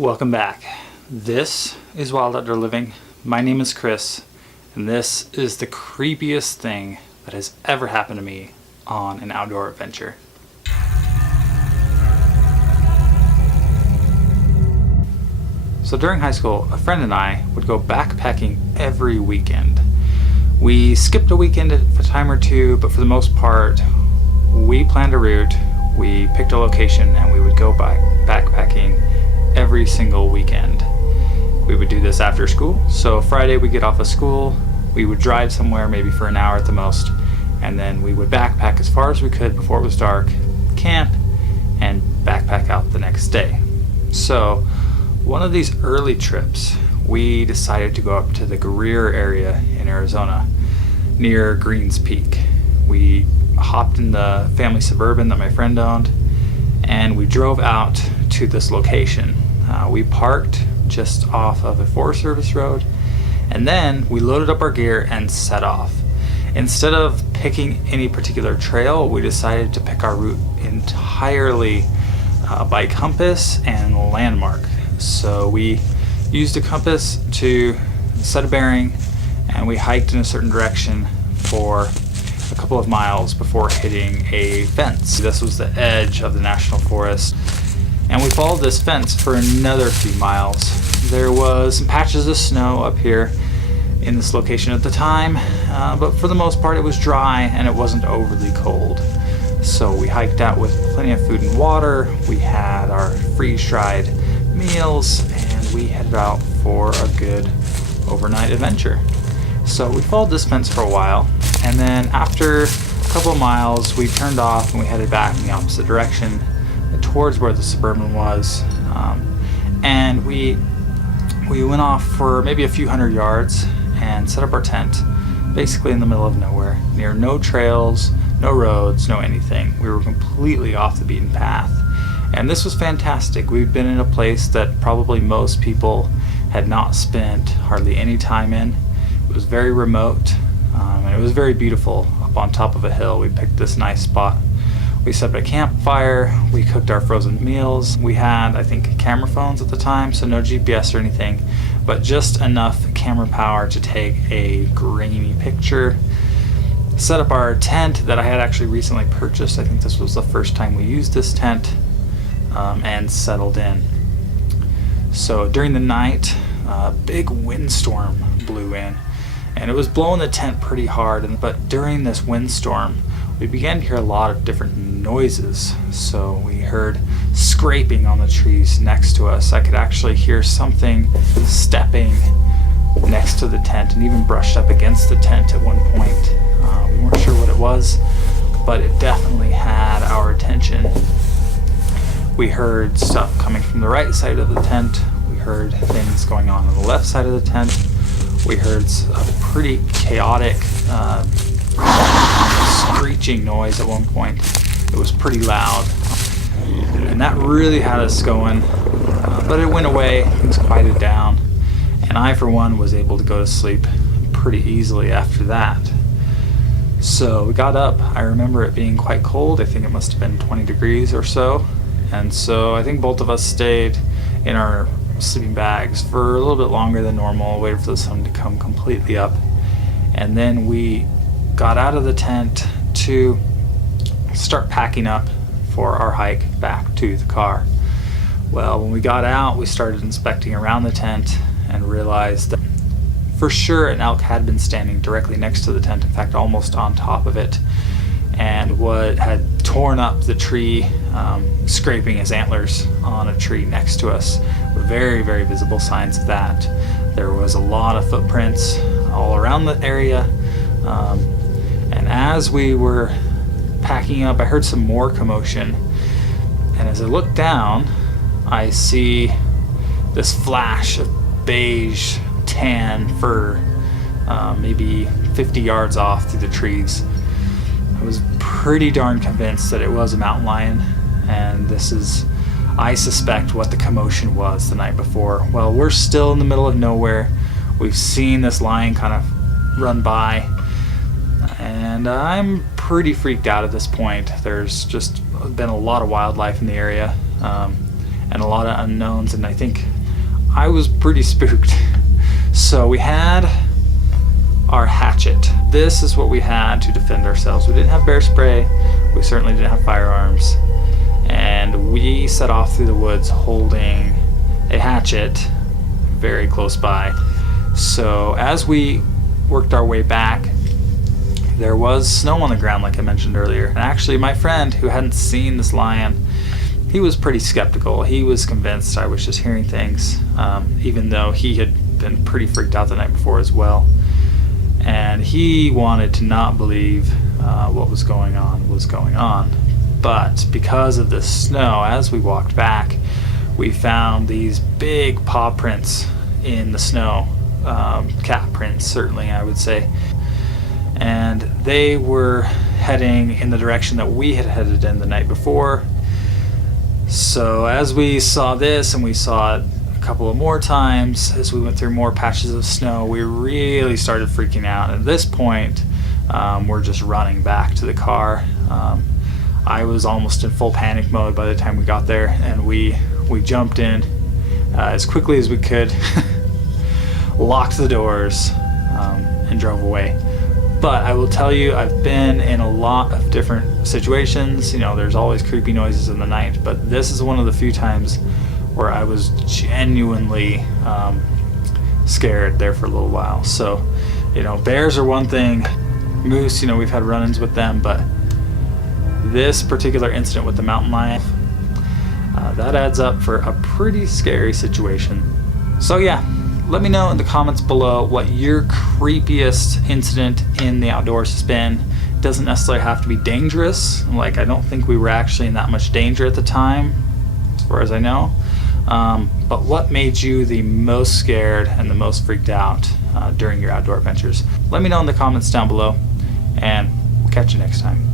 Welcome back. This is Wild Outdoor Living. My name is Chris, and this is the creepiest thing that has ever happened to me on an outdoor adventure. So during high school, a friend and I would go backpacking every weekend. We skipped a weekend a time or two, but for the most part, we planned a route, we picked a location, and we would go backpacking every single weekend. We would do this after school. So Friday we get off of school, we would drive somewhere maybe for an hour at the most, and then we would backpack as far as we could before it was dark, camp, and backpack out the next day. So one of these early trips, we decided to go up to the Greer area in Arizona near Greens Peak. We hopped in the family Suburban that my friend owned, and we drove out to this location. We parked just off of a Forest Service road, and then we loaded up our gear and set off. Instead of picking any particular trail, we decided to pick our route entirely by compass and landmark. So we used a compass to set a bearing, and we hiked in a certain direction for a couple of miles before hitting a fence. This was the edge of the national forest, and we followed this fence for another few miles. There was some patches of snow up here in this location at the time, but for the most part it was dry and it wasn't overly cold. So we hiked out with plenty of food and water. We had our freeze-dried meals, and we headed out for a good overnight adventure. So we followed this fence for a while, and then after a couple of miles we turned off and we headed back in the opposite direction towards where the Suburban was, and we went off for maybe a few hundred yards and set up our tent basically in the middle of nowhere, near no trails, no roads, no anything. We were completely off the beaten path, and this was fantastic. We've been in a place that probably most people had not spent hardly any time in. It was very remote, and it was very beautiful up on top of a hill. We picked this nice spot. We set up a campfire, we cooked our frozen meals. We had, I think, camera phones at the time, so no GPS or anything, but just enough camera power to take a grainy picture. Set up our tent that I had actually recently purchased. I think this was the first time we used this tent, and settled in. So during the night, a big windstorm blew in, and it was blowing the tent pretty hard, but during this windstorm we began to hear a lot of different noises. So we heard scraping on the trees next to us. I could actually hear something stepping next to the tent and even brushed up against the tent at one point. We weren't sure what it was, but it definitely had our attention. We heard stuff coming from the right side of the tent. We heard things going on the left side of the tent. We heard a pretty chaotic screeching noise at one point. It was pretty loud, and that really had us going, but it went away. Things quieted down, and I for one was able to go to sleep pretty easily after that. So we got up. I remember it being quite cold. I think it must have been 20 degrees or so, and so I think both of us stayed in our sleeping bags for a little bit longer than normal, waited for the sun to come completely up, and then we got out of the tent to start packing up for our hike back to the car. Well, when we got out, we started inspecting around the tent and realized that for sure an elk had been standing directly next to the tent, in fact almost on top of it, and had torn up the tree, scraping his antlers on a tree next to us. Very, very visible signs of that. There was a lot of footprints all around the area, and as we were packing up, I heard some more commotion, and as I look down, I see this flash of beige tan fur, maybe 50 yards off through the trees. I was pretty darn convinced that it was a mountain lion, and this is, I suspect, what the commotion was the night before. Well, we're still in the middle of nowhere. We've seen this lion kind of run by, and I'm pretty freaked out at this point. There's just been a lot of wildlife in the area, and a lot of unknowns, and I think I was pretty spooked. So we had our hatchet. This is what we had to defend ourselves. We didn't have bear spray, we certainly didn't have firearms, and we set off through the woods holding a hatchet very close by. So as we worked our way back, there was snow on the ground like I mentioned earlier, and actually my friend who hadn't seen this lion, he was pretty skeptical. He was convinced I was just hearing things, even though he had been pretty freaked out the night before as well. And he wanted to not believe what was going on. But because of the snow, as we walked back, we found these big paw prints in the snow, cat prints certainly, I would say. And they were heading in the direction that we had headed in the night before. So as we saw this, and we saw it a couple of more times as we went through more patches of snow, we really started freaking out. At this point, we're just running back to the car. I was almost in full panic mode by the time we got there, and we jumped in as quickly as we could, locked the doors, and drove away. But I will tell you, I've been in a lot of different situations. There's always creepy noises in the night, but this is one of the few times where I was genuinely scared there for a little while. So, bears are one thing, moose, we've had run-ins with them, but this particular incident with the mountain lion, that adds up for a pretty scary situation. So yeah, let me know in the comments below what your creepiest incident in the outdoors has been. It doesn't necessarily have to be dangerous. Like, I don't think we were actually in that much danger at the time, as far as I know. But what made you the most scared and the most freaked out during your outdoor adventures? Let me know in the comments down below, and we'll catch you next time.